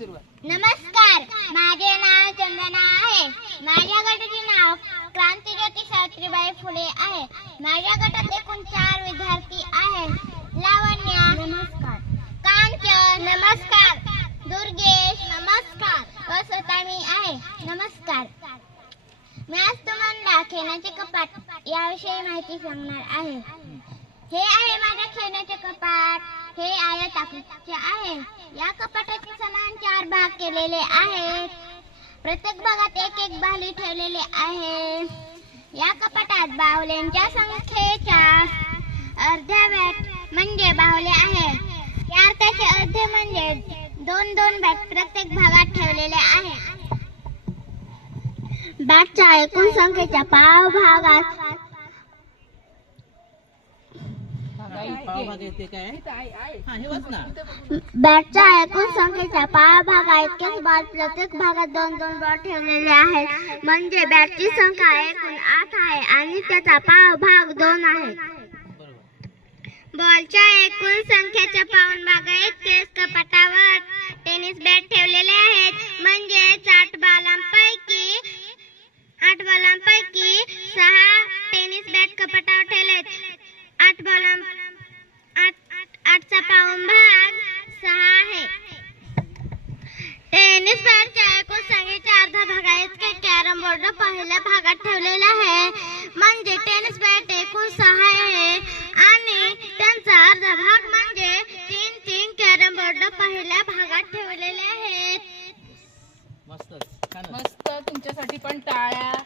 नमस्कार माझे नाव चंदना आहे. माझ्या गटाचे नाव क्रांतीज्योती सावित्रीबाई फुले आहे. माझ्या गटात एकूण चार विद्यार्थी आहेत. लावण्या नमस्कार. कांचन नमस्कार. दुर्गेश नमस्कार. व स्वतः मी आहे. नमस्कार. मी आज तुम्हाला खेळण्याचे कपाट याविषयी माहिती सांगणार आहे. हे आहे माझ्या खेळण्याचे कपाट. हे आयत आकृतीचे आहे. या कपाटाचे समान चार भाग केलेले आहेत. प्रत्येक भागात एक एक बाहुली ठेवलेले आहे. या कपाटात बाहुल्यांच्या संख्येच्या अर्ध्या बॅट म्हणजे बाहुले आहे चार त्याचे अर्धे म्हणजे दोन दोन बॅट प्रत्येक भागात ठेवलेले आहे बॅटच्या एकूण संख्येच्या पाव भागात हा हे बॅटच्या एकूण संख्येच्या पाव भागा इतकेच बॉल प्रत्येक भागात दोन दोन बॉल ठेवलेले आहेत. म्हणजे बॅटची संख्या एकूण आठ आहे आणि त्याचा पाव भाग दोन आहे. बॉलच्या एकूण संख्येच्या पाऊन भागा इतकेच कपाटावर टेनिस बॅट ठेवलेले आहेत. म्हणजेच आठ बॉलांपैकी आठ बॉलांपैकी सहा टेनिस बॅट कपाटावर बोर्ड पहिल्या भागात ठेवलेला आहे. म्हणजे टेनिस बॅट एकूण सहा आहे. आणि त्यांचा अर्धा भाग म्हणजे तीन तीन कॅरम बोर्ड पहिल्या भागात ठेवलेले आहेत. मस्त मस्त तुमच्यासाठी पण टाळ्या.